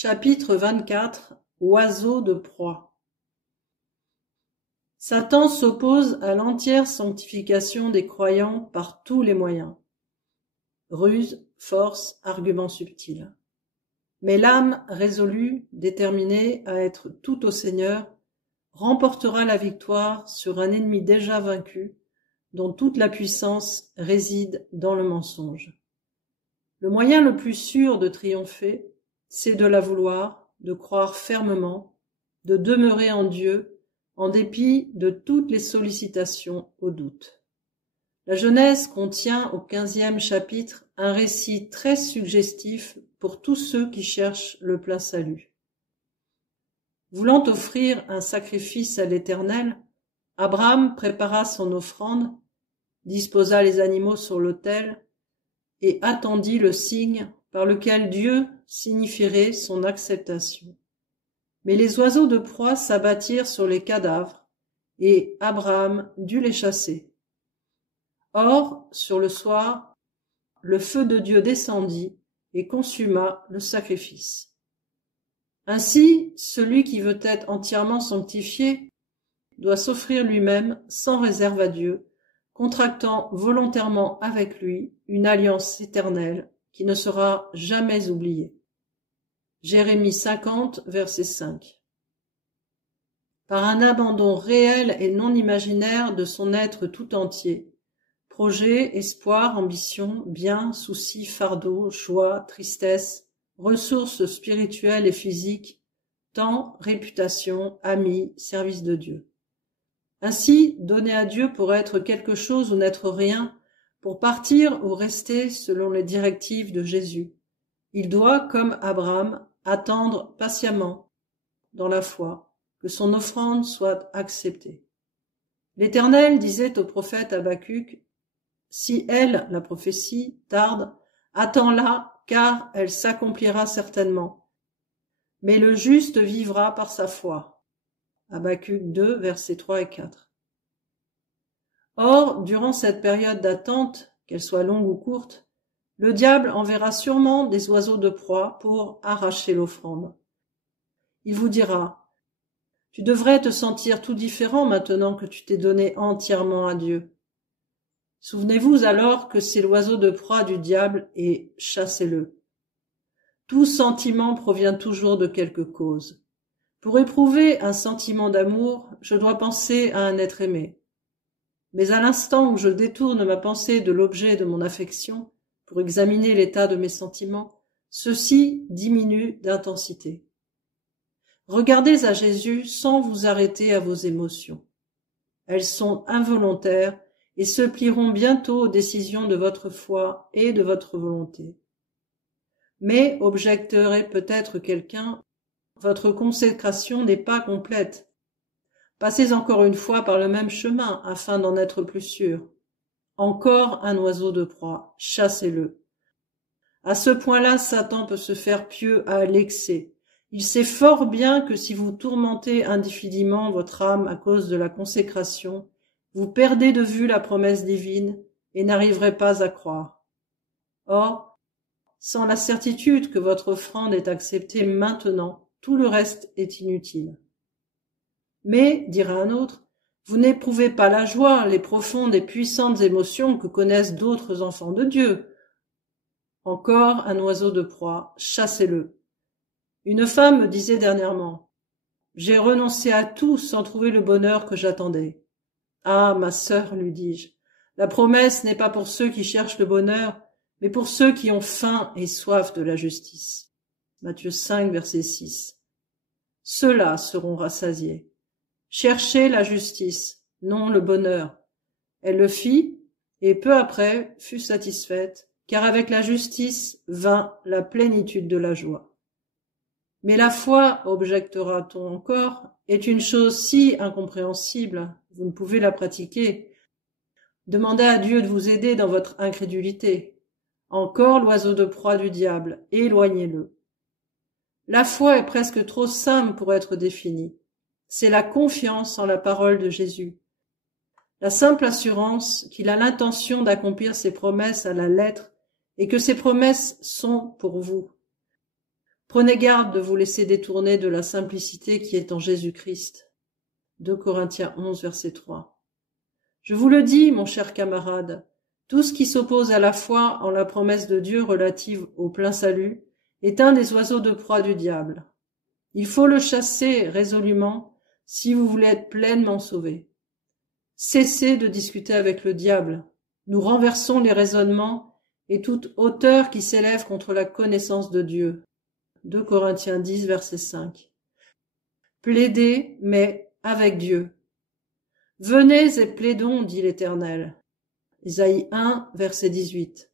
Chapitre 24. Oiseaux de proie. Satan s'oppose à l'entière sanctification des croyants par tous les moyens. Ruse, force, arguments subtils. Mais l'âme résolue, déterminée à être tout au Seigneur, remportera la victoire sur un ennemi déjà vaincu, dont toute la puissance réside dans le mensonge. Le moyen le plus sûr de triompher, c'est de la vouloir, de croire fermement, de demeurer en Dieu, en dépit de toutes les sollicitations au doute. La Genèse contient au 15e chapitre un récit très suggestif pour tous ceux qui cherchent le plein salut. Voulant offrir un sacrifice à l'Éternel, Abraham prépara son offrande, disposa les animaux sur l'autel et attendit le signe par lequel Dieu signifierait son acceptation. Mais les oiseaux de proie s'abattirent sur les cadavres, et Abraham dut les chasser. Or, sur le soir, le feu de Dieu descendit et consuma le sacrifice. Ainsi, celui qui veut être entièrement sanctifié doit s'offrir lui-même sans réserve à Dieu, contractant volontairement avec lui une alliance éternelle qui ne sera jamais oubliée. Jérémie 50, verset 5. Par un abandon réel et non imaginaire de son être tout entier, projets, espoirs, ambitions, biens, soucis, fardeaux, joie, tristesse, ressources spirituelles et physiques, temps, réputation, amis, service de Dieu. Ainsi, donner à Dieu pour être quelque chose ou n'être rien, pour partir ou rester selon les directives de Jésus. Il doit, comme Abraham, attendre patiemment, dans la foi, que son offrande soit acceptée. L'Éternel disait au prophète Habacuc, « Si elle, la prophétie, tarde, attends-la, car elle s'accomplira certainement. Mais le juste vivra par sa foi. » Habacuc 2, versets 3 et 4. Or, durant cette période d'attente, qu'elle soit longue ou courte, le diable enverra sûrement des oiseaux de proie pour arracher l'offrande. Il vous dira, « Tu devrais te sentir tout différent maintenant que tu t'es donné entièrement à Dieu. » Souvenez-vous alors que c'est l'oiseau de proie du diable et chassez-le. Tout sentiment provient toujours de quelque cause. Pour éprouver un sentiment d'amour, je dois penser à un être aimé. Mais à l'instant où je détourne ma pensée de l'objet de mon affection, pour examiner l'état de mes sentiments, ceux-ci diminuent d'intensité. Regardez à Jésus sans vous arrêter à vos émotions. Elles sont involontaires et se plieront bientôt aux décisions de votre foi et de votre volonté. Mais, objecterait peut-être quelqu'un, votre consécration n'est pas complète. Passez encore une fois par le même chemin afin d'en être plus sûr. Encore un oiseau de proie, chassez-le. À ce point-là, Satan peut se faire pieux à l'excès. Il sait fort bien que si vous tourmentez indéfiniment votre âme à cause de la consécration, vous perdez de vue la promesse divine et n'arriverez pas à croire. Or, sans la certitude que votre offrande est acceptée maintenant, tout le reste est inutile. Mais, dira un autre, vous n'éprouvez pas la joie, les profondes et puissantes émotions que connaissent d'autres enfants de Dieu. Encore un oiseau de proie, chassez-le. Une femme me disait dernièrement, « J'ai renoncé à tout sans trouver le bonheur que j'attendais. » Ah, ma sœur, lui dis-je, la promesse n'est pas pour ceux qui cherchent le bonheur, mais pour ceux qui ont faim et soif de la justice. Matthieu 5, verset 6. Ceux-là seront rassasiés. Cherchez la justice, non le bonheur. Elle le fit, et peu après fut satisfaite, car avec la justice vint la plénitude de la joie. Mais la foi, objectera-t-on encore, est une chose si incompréhensible, vous ne pouvez la pratiquer. Demandez à Dieu de vous aider dans votre incrédulité. Encore l'oiseau de proie du diable, éloignez-le. La foi est presque trop simple pour être définie. C'est la confiance en la parole de Jésus. La simple assurance qu'il a l'intention d'accomplir ses promesses à la lettre et que ces promesses sont pour vous. Prenez garde de vous laisser détourner de la simplicité qui est en Jésus-Christ. 2 Corinthiens 11, verset 3. Je vous le dis, mon cher camarade, tout ce qui s'oppose à la foi en la promesse de Dieu relative au plein salut est un des oiseaux de proie du diable. Il faut le chasser résolument si vous voulez être pleinement sauvé. Cessez de discuter avec le diable. Nous renversons les raisonnements et toute hauteur qui s'élève contre la connaissance de Dieu. 2 Corinthiens 10, verset 5. Plaidez, mais avec Dieu. Venez et plaidons, dit l'Éternel. Ésaïe 1, verset 18.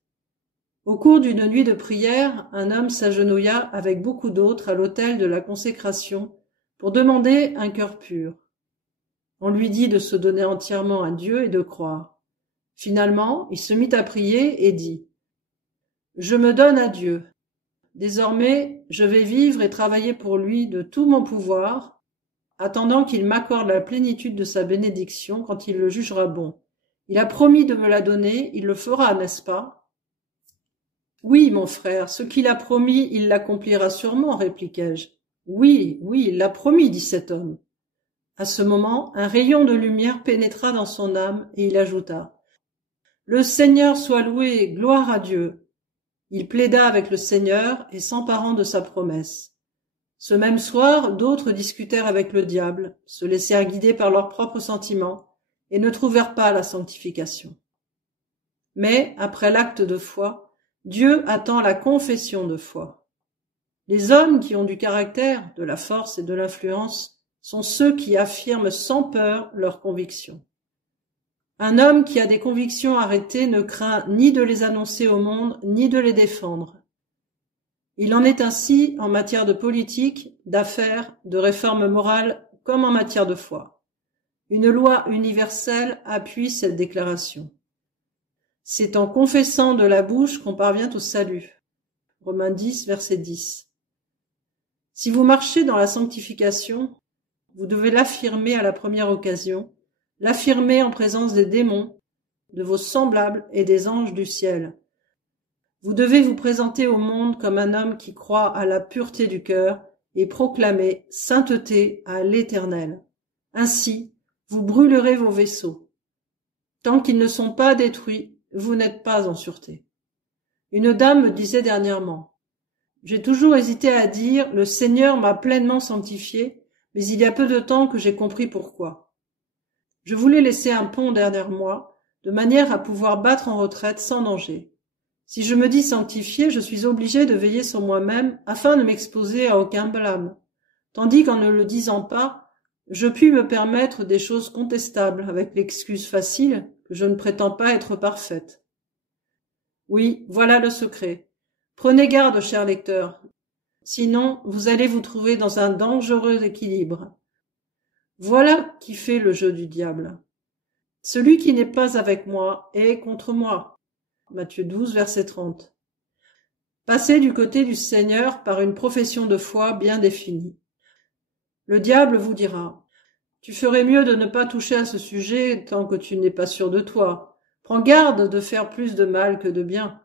Au cours d'une nuit de prière, un homme s'agenouilla avec beaucoup d'autres à l'autel de la consécration pour demander un cœur pur. On lui dit de se donner entièrement à Dieu et de croire. Finalement, il se mit à prier et dit « Je me donne à Dieu. Désormais, je vais vivre et travailler pour lui de tout mon pouvoir, attendant qu'il m'accorde la plénitude de sa bénédiction quand il le jugera bon. Il a promis de me la donner, il le fera, n'est-ce pas ?» « Oui, mon frère, ce qu'il a promis, il l'accomplira sûrement, répliquai-je. « Oui, oui, il l'a promis, dit cet homme. » À ce moment, un rayon de lumière pénétra dans son âme et il ajouta « Le Seigneur soit loué, gloire à Dieu !» Il plaida avec le Seigneur et s'emparant de sa promesse. Ce même soir, d'autres discutèrent avec le diable, se laissèrent guider par leurs propres sentiments et ne trouvèrent pas la sanctification. Mais, après l'acte de foi, Dieu attend la confession de foi. Les hommes qui ont du caractère, de la force et de l'influence sont ceux qui affirment sans peur leurs convictions. Un homme qui a des convictions arrêtées ne craint ni de les annoncer au monde, ni de les défendre. Il en est ainsi en matière de politique, d'affaires, de réforme morale, comme en matière de foi. Une loi universelle appuie cette déclaration. C'est en confessant de la bouche qu'on parvient au salut. Romains 10, verset 10. Si vous marchez dans la sanctification, vous devez l'affirmer à la première occasion, l'affirmer en présence des démons, de vos semblables et des anges du ciel. Vous devez vous présenter au monde comme un homme qui croit à la pureté du cœur et proclamer sainteté à l'Éternel. Ainsi, vous brûlerez vos vaisseaux. Tant qu'ils ne sont pas détruits, vous n'êtes pas en sûreté. Une dame me disait dernièrement « J'ai toujours hésité à dire « Le Seigneur m'a pleinement sanctifié, mais il y a peu de temps que j'ai compris pourquoi. » Je voulais laisser un pont derrière moi, de manière à pouvoir battre en retraite sans danger. Si je me dis sanctifié, je suis obligé de veiller sur moi-même afin de m'exposer à aucun blâme, tandis qu'en ne le disant pas, je puis me permettre des choses contestables avec l'excuse facile que je ne prétends pas être parfaite. Oui, voilà le secret. Prenez garde, cher lecteur. Sinon, vous allez vous trouver dans un dangereux équilibre. Voilà qui fait le jeu du diable. Celui qui n'est pas avec moi est contre moi. Matthieu 12, verset 30. Passez du côté du Seigneur par une profession de foi bien définie. Le diable vous dira « Tu ferais mieux de ne pas toucher à ce sujet tant que tu n'es pas sûr de toi. Prends garde de faire plus de mal que de bien. »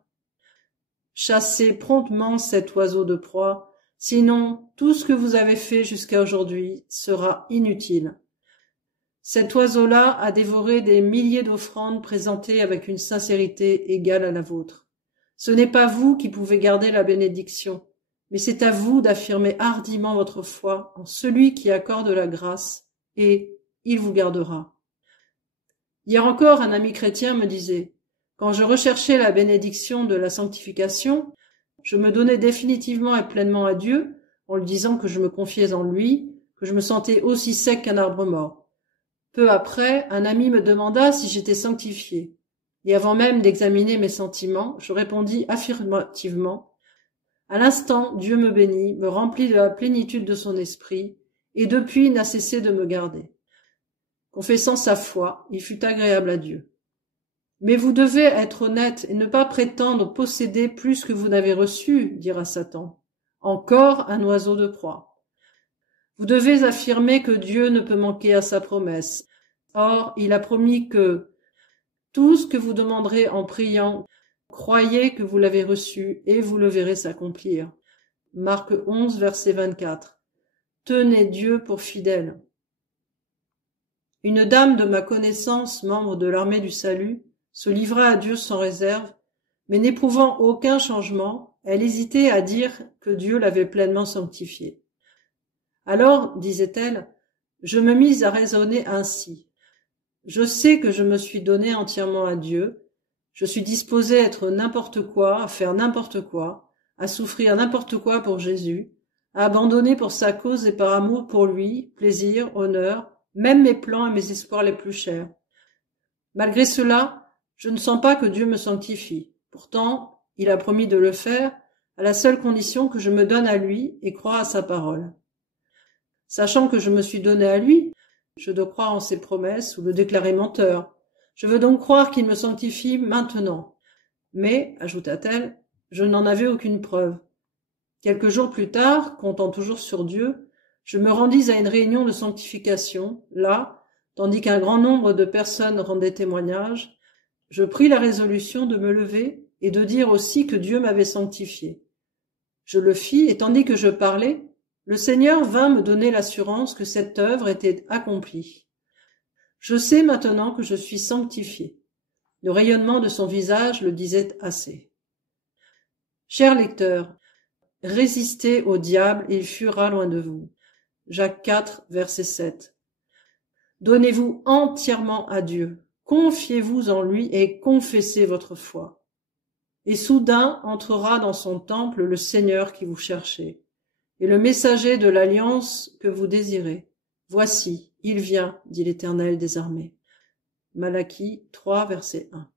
Chassez promptement cet oiseau de proie, sinon tout ce que vous avez fait jusqu'à aujourd'hui sera inutile. Cet oiseau-là a dévoré des milliers d'offrandes présentées avec une sincérité égale à la vôtre. Ce n'est pas vous qui pouvez garder la bénédiction, mais c'est à vous d'affirmer hardiment votre foi en celui qui accorde la grâce, et il vous gardera. Hier encore, un ami chrétien me disait « Quand je recherchais la bénédiction de la sanctification, je me donnais définitivement et pleinement à Dieu, en lui disant que je me confiais en lui, que je me sentais aussi sec qu'un arbre mort. Peu après, un ami me demanda si j'étais sanctifié, et avant même d'examiner mes sentiments, je répondis affirmativement. À l'instant, Dieu me bénit, me remplit de la plénitude de son esprit, et depuis n'a cessé de me garder. Confessant sa foi, il fut agréable à Dieu. Mais vous devez être honnête et ne pas prétendre posséder plus que vous n'avez reçu, dira Satan. Encore un oiseau de proie. Vous devez affirmer que Dieu ne peut manquer à sa promesse. Or, il a promis que tout ce que vous demanderez en priant, croyez que vous l'avez reçu et vous le verrez s'accomplir. Marc 11, verset 24. Tenez Dieu pour fidèle. Une dame de ma connaissance, membre de l'armée du salut, se livra à Dieu sans réserve, mais n'éprouvant aucun changement, elle hésitait à dire que Dieu l'avait pleinement sanctifiée. Alors, disait-elle, je me mis à raisonner ainsi. Je sais que je me suis donné entièrement à Dieu, je suis disposée à être n'importe quoi, à faire n'importe quoi, à souffrir n'importe quoi pour Jésus, à abandonner pour sa cause et par amour pour lui, plaisir, honneur, même mes plans et mes espoirs les plus chers. Malgré cela, je ne sens pas que Dieu me sanctifie. Pourtant, il a promis de le faire, à la seule condition que je me donne à lui et croie à sa parole. Sachant que je me suis donné à lui, je dois croire en ses promesses ou le déclarer menteur. Je veux donc croire qu'il me sanctifie maintenant. Mais, ajouta-t-elle, je n'en avais aucune preuve. Quelques jours plus tard, comptant toujours sur Dieu, je me rendis à une réunion de sanctification. Là, tandis qu'un grand nombre de personnes rendaient témoignage, je pris la résolution de me lever et de dire aussi que Dieu m'avait sanctifié. Je le fis, et tandis que je parlais, le Seigneur vint me donner l'assurance que cette œuvre était accomplie. Je sais maintenant que je suis sanctifié. Le rayonnement de son visage le disait assez. Chers lecteurs, résistez au diable et il fuira loin de vous. Jacques 4, verset 7. Donnez-vous entièrement à Dieu, confiez-vous en lui et confessez votre foi. Et soudain entrera dans son temple le Seigneur qui vous cherchez, et le messager de l'alliance que vous désirez. Voici, il vient, dit l'Éternel des armées. Malachie 3, verset 1.